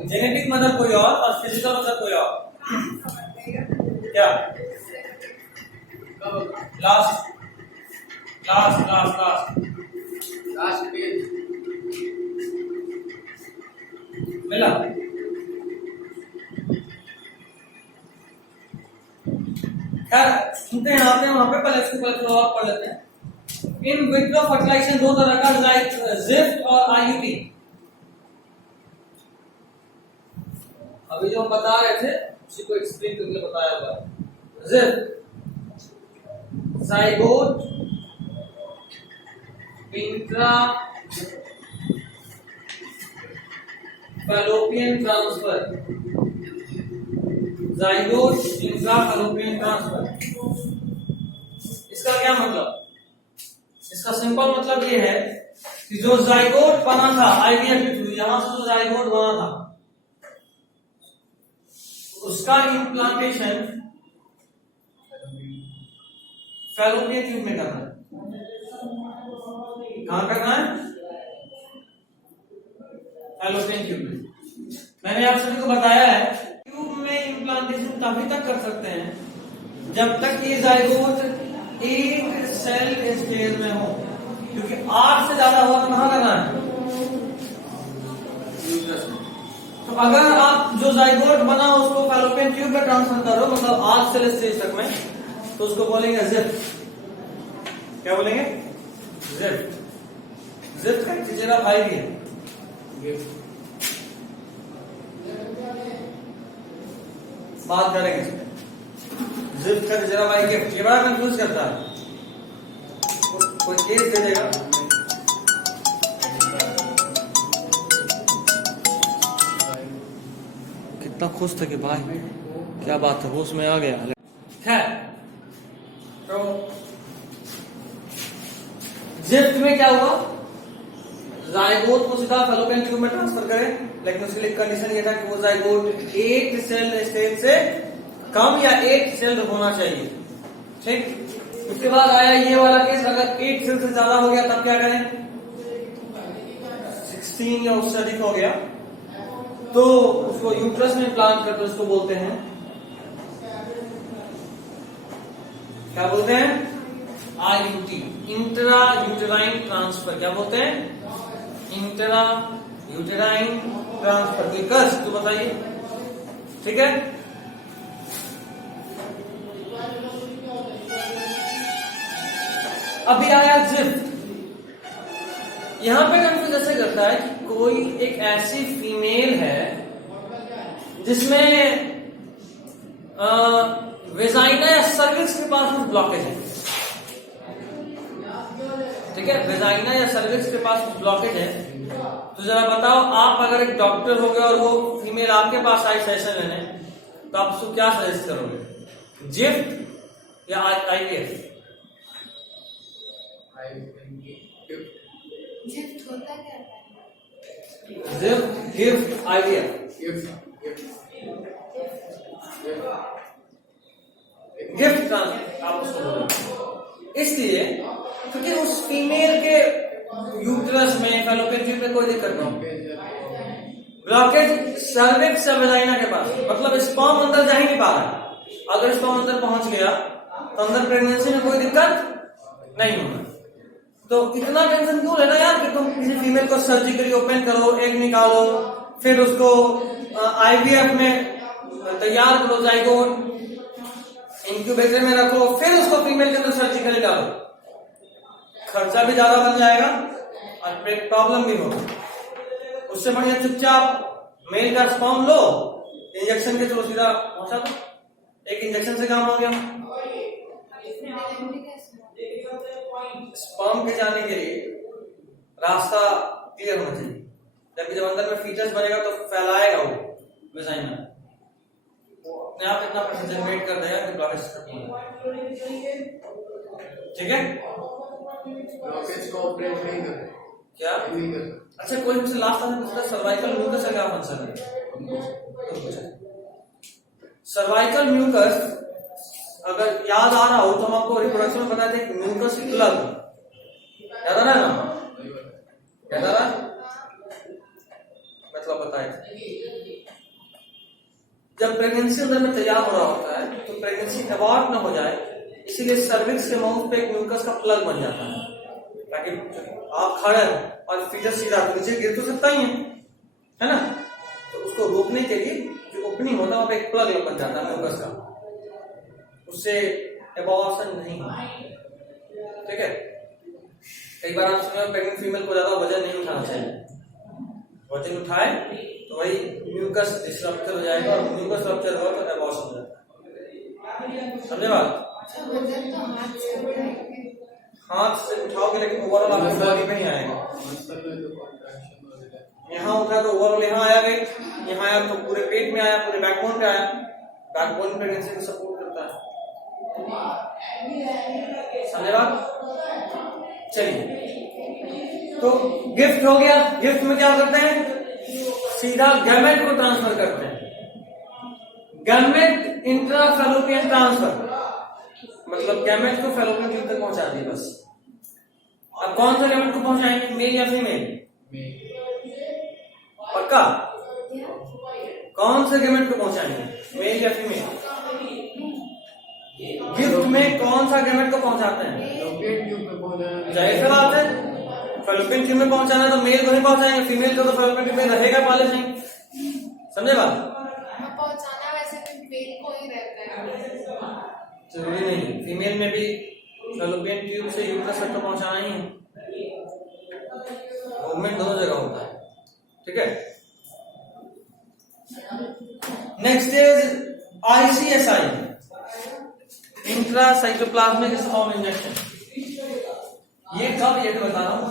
जेनेटिक मदर कोई और फिजिकल मदर कोई और। क्या last last last last last page मिला? खैर सुनते हैं आते हैं वहां पे, पहले इसको पहले और पढ़ लेते हैं। इन विट्रो फर्टिलाइजेशन दो तरह का, लाइक ज़िफ्ट और आईयूटी। अभी जो हम बता रहे थे उसी को एक्सप्लेन करके बताया हुआ है। ZIFT zygote intra fallopian transfer, zygote intra fallopian transfer. इसका क्या मतलब? इसका सिंपल मतलब ये है कि जो ज़ाइगोट बना था आईवीएफ के थ्रू, यहां से जो ज़ाइगोट बना था उसका इम्प्लांटेशन फैलोपियन ट्यूब में करना है। कहां करना है? फैलोपियन ट्यूब में। मैंने आप सभी को बताया है ट्यूब में इम्प्लांटेशन तभी तक कर सकते हैं जब तक ये जाइगोट एक सेल स्टेज में हो, क्योंकि 8 से ज्यादा हुआ तो कहां करना है? तो अगर आप जो जाइगोट बना उसको फैलोपियन ट्यूब में ट्रांसफर करो, मतलब 8 सेल स्टेज तक में, तो उसको बोलेंगे ज़िफ्ट। क्या बोलेंगे? ज़िफ्ट। ज़िफ्ट का चचेरा भाई भी है। बात करेंगे इसमें। ज़िफ्ट का चचेरा भाई गिफ्ट, ये बड़ा कंफ्यूज करता है। कोई केस दे देगा, कितना खुश थे कि भाई क्या बात है, होश में आ गया। खैर, तो ज़िफ्ट में क्या हुआ? जाइगोट को सीधा फैलोपियन ट्यूब में ट्रांसफर करें, लेकिन उसके लिए कंडीशन ये था कि वो जाइगोट 8 सेल स्टेज से कम या 8 सेल होना चाहिए, ठीक। उसके बाद आया ये वाला केस, अगर 8 सेल से ज्यादा हो गया तब क्या करें? 16 या उससे अधिक हो गया तो उसको यूट्रस में प्लांट करके उसको बोलते हैं, क्या बोलते हैं? IUT, intra uterine transfer. क्या बोलते हैं? Intra uterine transfer. विकस तो बताइए, ठीक है। अभी आया ज़िफ्ट। यहां पे कंफ्यूज ऐसे करता है कि कोई एक ऐसी फीमेल है जिसमें वेजाइना या सर्विक्स के पास कुछ ब्लॉकेज है, ठीक है। वेजाइना या सर्विक्स के पास कुछ ब्लॉकेज है, तो जरा बताओ, आप अगर एक डॉक्टर हो गए और वो फीमेल आपके पास आई सेशन लेने, तो आप उसको क्या सजेस्ट करोगे, जिफ्ट या IVF? जिफ्ट होता क्या है? Gift, gift, IVF। Gift transfer आप उसको बोलोगे, इसलिए क्योंकि उस फीमेल के यूट्रस में, फैलोपियन ट्यूब में कोई दिक्कत नहीं, ब्लॉकेज सर्विक्स या वेजाइना के पास, मतलब स्पर्म अंदर जा ही नहीं पा रहा है। अगर स्पर्म अंदर पहुंच गया तो अंदर प्रेगनेंसी में कोई दिक्कत नहीं होगा। तो इतना टेंशन क्यों लेना यार कि तुम किसी फीमेल को सर्जिकली ओपन करो, एग निकालो, फिर उसको IVF में तैयार करो, जाइगोट इंक्यूबेटर में रखो, फिर उसको फीमेल के अंदर सर्जिकली डालो। खर्चा भी ज्यादा बन जाएगा और प्रॉब्लम भी होगा। उससे बढ़िया चुपचाप मेल का स्पर्म लो, इंजेक्शन के थ्रू सीधा पहुंचा दो, एक इंजेक्शन से काम हो गया। स्पर्म के जाने के लिए रास्ता क्लियर होना चाहिए, जबकि जब अंदर में फीटस बनेगा तो फैलाएगा वो वेजाइना, वो अपने आप इतना प्रेशर जनरेट कर देगा कि ब्लॉकेज खत्म हो जाएगा। ठीक है, ब्लॉकेज को ऑपरेट नहीं कर क्या नहीं कर अच्छा, कोई मुझसे लास्ट टाइम पूछा सर्वाइकल म्यूकस का क्या फंक्शन है? सर्वाइकल म्यूकस अगर याद आ रहा हो तो हम आपको रिप्रोडक्शन में बताते हैं, म्यूकस प्लग याद आ रहा है ना? याद आ रहा है, मतलब बताए। जब प्रेगनेंसी अंदर में तैयार हो रहा होता है तो प्रेगनेंसी अबॉर्ट ना हो जाए, इसीलिए सर्विक्स के माउथ पे एक म्यूकस का प्लग बन जाता है, ताकि आप खड़े और फीटस सीधा नीचे गिर तो सकता ही है ना? तो उसको रोकने के लिए जो ओपनिंग होता है वहां पे एक प्लग बन जाता है म्यूकस का, उससे एबॉर्शन नहीं होता। ठीक है, कई बार आप सुने प्रेग्नेंट फीमेल को ज्यादा वजन नहीं उठाना चाहिए, वजन उठाए तो वही म्यूकस डिस्ट्रप्टर हो जाएगा, और म्यूकस रप्चर हुआ तो एबॉर्शन हो जाता है। समझे बात? वजन तो हाथ से उठाओगे लेकिन ओवरऑल आपकी बॉडी में ही आएगा। यहाँ उठा तो ओवरऑल यहाँ आया, गई यहाँ आया तो पूरे पेट में आया, पूरे बैकबोन पे आया। बैकबोन प्रेगनेंसी को सपोर्ट करता है। समझे बात? चलिए, तो गिफ्ट हो गया। गिफ्ट में क्या करते हैं, सीधा गैमेट को ट्रांसफर करते हैं। गैमेट इंट्राफैलोपियन ट्रांसफर, मतलब गैमेट को फैलोपियन ट्यूब तक पहुंचा दिए बस। अब कौन सा गैमेट को पहुंचाएंगे, मेल या फीमेल? पक्का? कौन से गैमेट को पहुंचाएंगे, मेल या फीमेल? गिफ्ट में कौन सा गैमेट को पहुंचाते हैं? जाहिर सी बात है, फैलोपियन ट्यूब में पहुंचाना है तो मेल को नहीं पहुंचाएंगे, फीमेल को तो फैलोपियन ट्यूब में रहेगा पहले से। समझे बात? पहुंचाना वैसे भी मेल को ही रहता है, जरूरी नहीं, फीमेल में भी फैलोपियन ट्यूब से यूट्रस तक तो पहुंचाना ही है। मूवमेंट दोनों जगह होता है। ठीक है, next is ICSI, intracytoplasmic sperm injection. ये कब, ये तो बता रहा हूं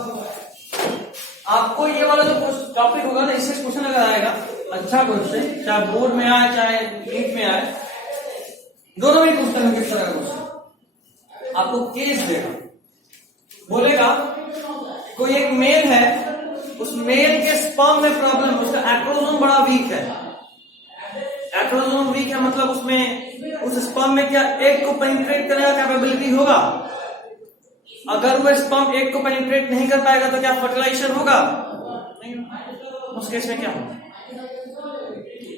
आपको। ये वाला जो टॉपिक होगा ना, इससे क्वेश्चन अगर आएगा अच्छा क्वेश्चन, चाहे बोर्ड में आए चाहे नीट में आए, दोनों में पूछते हैं किस तरह का क्वेश्चन। आपको केस देगा, बोलेगा कोई एक मेल है, उस मेल के स्पर्म में प्रॉब्लम, उसका एक्रोसोम बड़ा वीक है। एक्रोसोम वीक है मतलब उसमें, उस स्पर्म में क्या एग को पेनिट्रेट करने का कैपेबिलिटी होगा? अगर वो स्पर्म एग को पेनिट्रेट नहीं कर पाएगा तो क्या फर्टिलाइजेशन होगा? नहीं। उस केस में क्या होगा,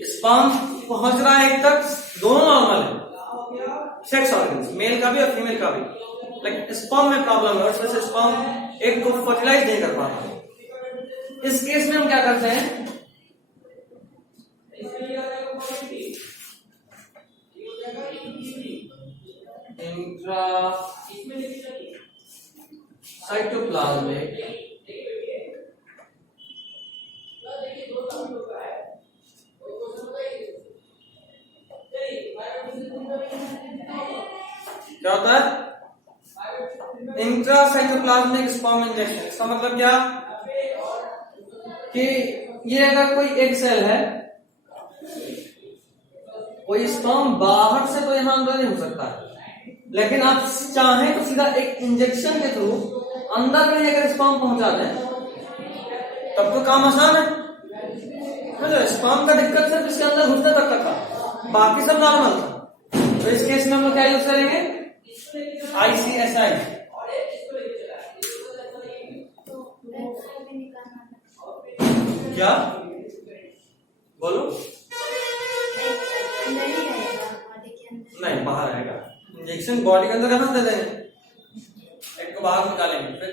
स्पर्म पहुंच रहा है एग तक, दोनों नॉर्मल है, सेक्स ऑर्गन्स मेल का भी और फीमेल का भी, लेकिन स्पर्म में प्रॉब्लम है, उसमें से स्पर्म एग को फर्टिलाइज नहीं कर पाता। इस केस में हम क्या करते हैं, इंट्रासाइटोप्लाज्मिक क्या होता है, इंट्रासाइटोप्लाज्मिक स्पर्म इंजेक्शन। इसका मतलब क्या कि ये अगर कोई एग सेल है, कोई स्पर्म बाहर से तो यहाँ अंदर नहीं हो सकता है, लेकिन आप चाहें तो सीधा एक इंजेक्शन के थ्रू अंदर में अगर स्पर्म पहुंचा दें तब तो काम आसान है। मतलब स्पर्म का दिक्कत सिर्फ इसके अंदर घुसने तक का था, बाकी सब नॉर्मल था। तो इस केस में हम लोग क्या यूज करेंगे, ICSI। क्या बोलो, नहीं बाहर आएगा इंजेक्शन, बॉडी के अंदर कहाँ दे देंगे, एक को बाहर निकालेंगे फिर।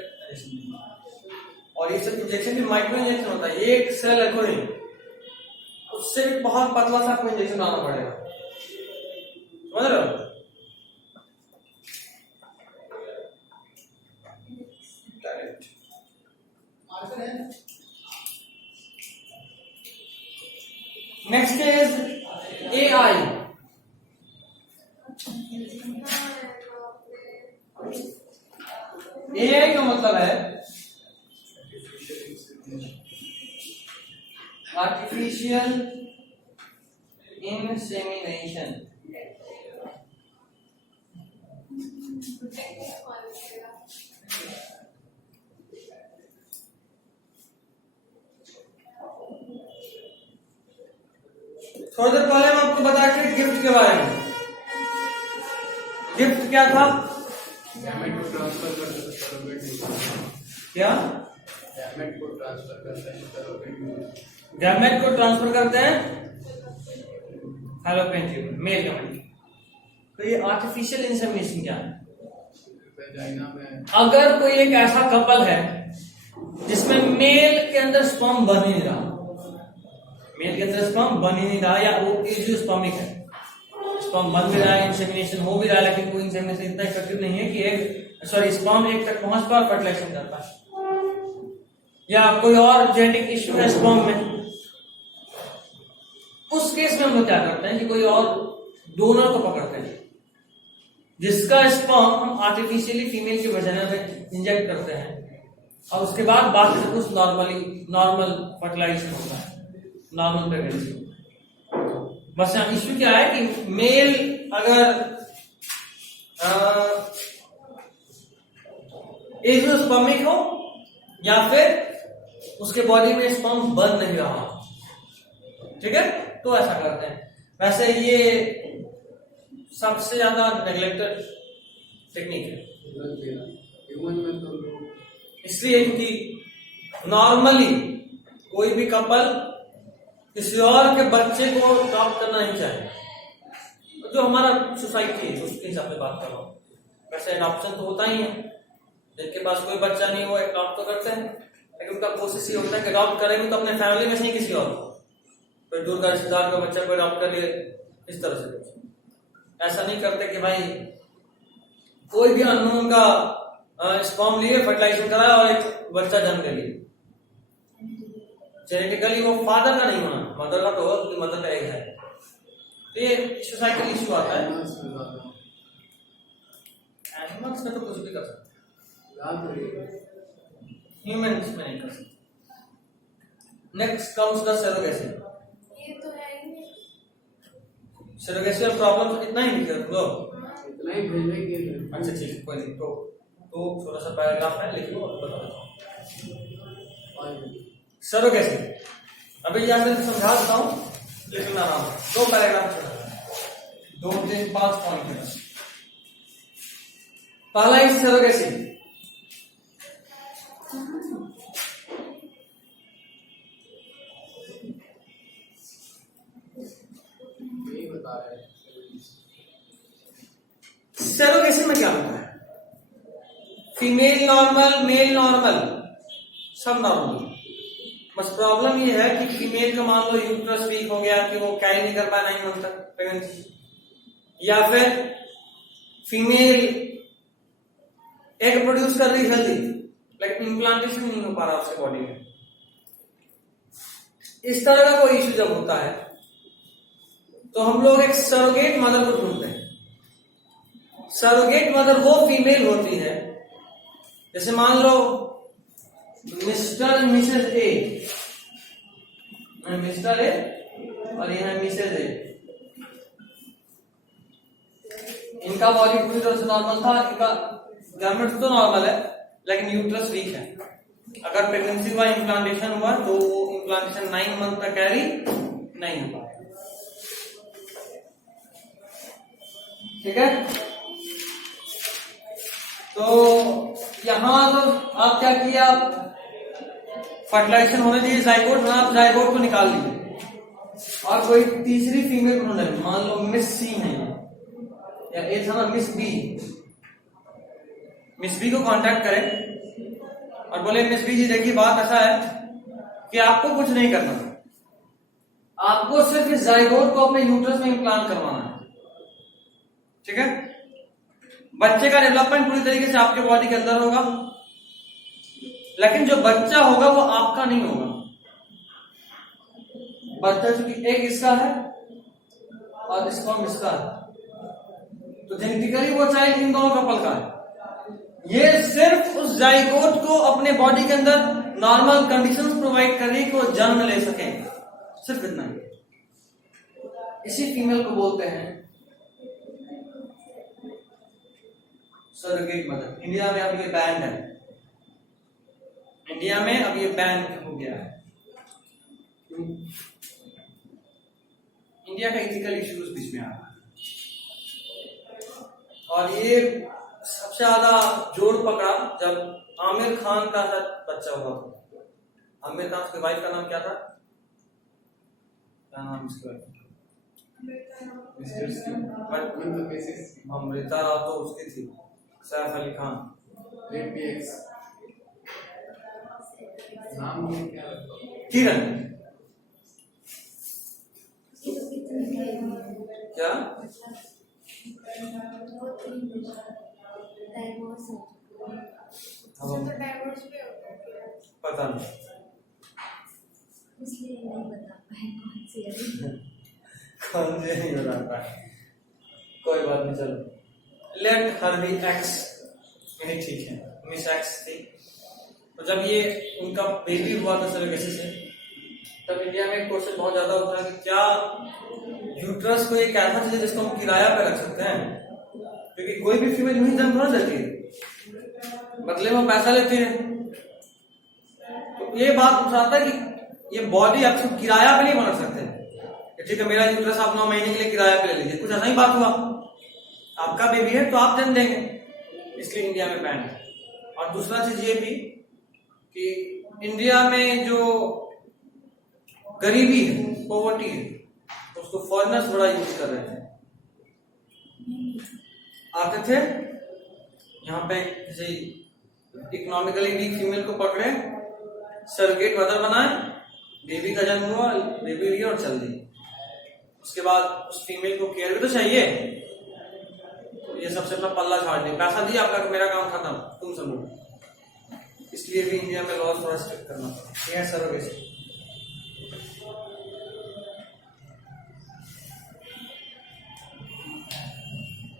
और ये सब इंजेक्शन भी माइक्रो इंजेक्शन होता है, एक सेल है कोई, उससे भी बहुत पतला सा कोई इंजेक्शन आना पड़ेगा, समझ रहे हो। Next is AI। AI का मतलब है आर्टिफिशियल इंसेमिनेशन। थोड़ी देर पहले मैं आपको बता के गिफ्ट के बारे में, गिफ्ट क्या था, गैमेट को ट्रांसफर कर सरोगेट क्या गैमेट को ट्रांसफर करते हैं सरोगेट, गैमेट को ट्रांसफर करते हैं फैलोपियन ट्यूब, मेल गैमेट। तो ये आर्टिफिशियल इंसेमिनेशन क्या है, वेजाइना में अगर कोई एक ऐसा कपल है जिसमें मेल के अंदर स्पर्म बन ही नहीं रहा, मेल के अंदर स्पर्म बन ही नहीं रहा, या वो एजियोस्पर्मिक है, स्पर्म बन भी रहा है, इंसेमिनेशन हो भी रहा है, लेकिन कोई इंसेमिनेशन इतना इफेक्टिव नहीं है कि एक स्पर्म एक तक पहुंच पर फर्टिलाइजेशन करता है, या कोई और जेनेटिक इश्यू है स्पर्म में, उस केस में हम लोग क्या करते हैं कि कोई और डोनर को पकड़ते हैं जिसका स्पर्म हम आर्टिफिशियली फीमेल की वजाइना में इंजेक्ट करते हैं, और उसके बाद बाकी सब कुछ नॉर्मल फर्टिलाइजेशन होता है, नॉर्मल प्रेगनेंसी। बस यहाँ इश्यू क्या है कि मेल अगर एजियोस्पर्मिक हो या फिर उसके बॉडी में स्पर्म बन नहीं रहा, ठीक है, तो ऐसा करते हैं। वैसे ये सबसे ज्यादा नेग्लेक्टेड टेक्निक है, ह्यूमन में तो लोग इसलिए क्योंकि नॉर्मली कोई भी कपल किसी और के बच्चे को अडॉप्ट करना नहीं चाहे, जो हमारा सोसाइटी है उसके हिसाब से बात कर रहा हूँ। वैसे अडॉप्शन तो होता ही है, जिनके पास कोई बच्चा नहीं हो अडॉप्ट तो करते हैं, लेकिन उनका कोशिश ये होता है कि अडॉप्ट करेंगे तो अपने फैमिली में से ही किसी और को, कोई दूर का रिश्तेदार का बच्चा को अडॉप्ट कर लिए, इस तरह से। ऐसा नहीं करते कि भाई कोई भी अननोन का स्पर्म लिए फर्टिलाइजेशन कराया और एक बच्चा जन्म के लिए, जेनेटिकली वो फादर का नहीं होना, मदर का तो होगा क्योंकि मदर का एग है। तो ये सोसाइटल इश्यू आता है। एनिमल्स में तो कुछ भी कर सकते, ह्यूमंस में नहीं कर सकते। Next comes the surrogacy. ये तो है ही नहीं। सरोगेसी प्रॉब्लम इतना ही लिखे तुम लोग, इतना ही भेजने के लिए। अच्छा ठीक है, कोई नहीं, तो थोड़ा सा पैराग्राफ है लिख लो और बता देता हूँ। सरोगेसी अभी यहाँ से समझा देता हूँ, लिखना नाम 2 पैराग्राफ, 2, 3, 5 पॉइंट है। पहला इज सरोगेसी। यही बता रहे हैं सरोगेसी में क्या होता है, फीमेल नॉर्मल, मेल नॉर्मल, सब नॉर्मल। बस प्रॉब्लम ये है कि फीमेल का मान लो यूट्रस वीक हो गया कि वो कैरी नहीं कर पाया 9 मंथ तक प्रेगनेंसी, या फिर फीमेल एग प्रोड्यूस कर रही हेल्दी लेकिन इम्प्लांटेशन नहीं हो पा रहा उसके बॉडी में। इस तरह का कोई इश्यू जब होता है तो हम लोग एक सरोगेट मदर को ढूंढते हैं। सरोगेट मदर वो फीमेल होती है, जैसे मान लो mister Mrs A, mister A और यह है मिसेस ए, इनका बॉडी पूरी तरह से नॉर्मल था, इनका गारमेंट्स तो नॉर्मल है, लेकिन यूट्रस वीक है। अगर प्रेगनेंसी का इम्प्लांटेशन हुआ तो वो इम्प्लांटेशन 9 मंथ तक कैरी नहीं हो पाएगा। ठीक है, तो यहां तो आप क्या किया, आप फर्टिलाइजेशन होने चाहिए जाइगोट में, आप जाइगोट को निकाल लीजिए और कोई तीसरी फीमेल उन्होंने, मान लो मिस सी है या ए था ना मिस बी, मिस बी को कांटेक्ट करें और बोले मिस बी जी देखिए बात ऐसा है कि आपको कुछ नहीं करना, आपको सिर्फ इस जाइगोट को अपने यूट्रस में इम्प्लांट करवाना है। ठीक है, बच्चे का डेवलपमेंट पूरी तरीके से आपके बॉडी के अंदर होगा, लेकिन जो बच्चा होगा वो आपका नहीं होगा। बच्चा चूंकि एक इसका है और स्पर्म इसका है, तो जेनेटिकली वो चाइल्ड इन दोनों कपल का है। ये सिर्फ उस जाइगोट को अपने बॉडी के अंदर नॉर्मल कंडीशंस प्रोवाइड कर रही है कि वो जन्म ले सके, सिर्फ इतना ही। इसी फीमेल को बोलते हैं सरोगेट मदर। इंडिया में अब ये बैन है, इंडिया में अब ये बैन हो गया है। इंडिया का इथिकल इश्यूज बीच में आ रहा है और ये सबसे ज्यादा जोर पकड़ा जब आमिर खान का बच्चा हुआ था। आमिर खान की वाइफ का नाम क्या था, क्या नाम इसका, अमृता राव तो उसकी थी, सैफ अली खान, नाम क्या, किरण क्या, तो डाइवोर्स पे होता है। पता नहीं, इसलिए नहीं बता पाए कौन सी है। कौन से नहीं बताता, कोई बात नहीं, चलो लेट हर बी एक्स, नहीं ठीक है, मिस एक्स थी। तो जब ये उनका बेबी हुआ था सरोगेसी से, तब इंडिया में क्वेश्चन बहुत ज्यादा उठा कि क्या यूट्रस को एक ऐसा चीज है जिसको हम किराया पे रख सकते हैं, क्योंकि कोई भी फीमेल नहीं जन्म थोड़ा देती है, बदले में पैसा लेती है। तो ये बात उठाता है कि ये बॉडी आप सिर्फ किराया पे नहीं बना सकते, ठीक है मेरा यूट्रस आप 9 महीने के लिए किराया पे ले लीजिए, कुछ ऐसा ही बात हुआ, आपका बेबी है तो आप जन्म देंगे, इसलिए इंडिया में बैन है। और दूसरा चीज ये भी कि इंडिया में जो गरीबी है, पॉवर्टी है, उसको फॉरेनर्स बड़ा यूज कर रहे थे। आते थे यहाँ पे किसी इकोनॉमिकली वीक फीमेल को पकड़े, सरोगेट मदर बनाए, बेबी का जन्म हुआ, बेबी लिया और चल दी। उसके बाद उस फीमेल को केयर भी तो चाहिए, तो ये सबसे अपना पल्ला झाड़ दिया, पैसा दिया आपका, मेरा काम खत्म, तुम समझो। इसलिए भी इंडिया में लॉज थोड़ा स्ट्रिक्ट करना पड़ा, ये है सरोगेसी।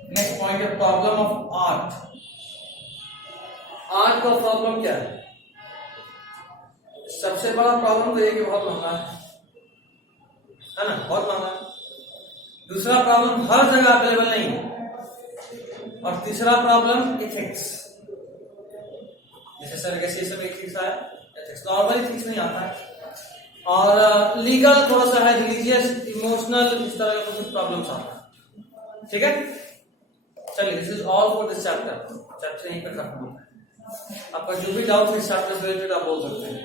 नेक्स्ट पॉइंट है प्रॉब्लम ऑफ आर्ट। आर्ट का प्रॉब्लम क्या है? सबसे बड़ा प्रॉब्लम तो ये कि बहुत महंगा है ना, बहुत महंगा है। दूसरा प्रॉब्लम हर जगह अवेलेबल नहीं है, और तीसरा प्रॉब्लम इथिक्स। जैसे सरोगेसी सब एथिक्स आया, एथिक्स नॉर्मल एथिक्स नहीं आता है, और लीगल थोड़ा सा है, रिलीजियस, इमोशनल, इस तरह का कुछ प्रॉब्लम्स आता है। ठीक है, चलिए this is all for this chapter. Chapter यहीं पर खत्म होता है। आपका जो भी डाउट इस चैप्टर से रिलेटेड आप बोल सकते हैं।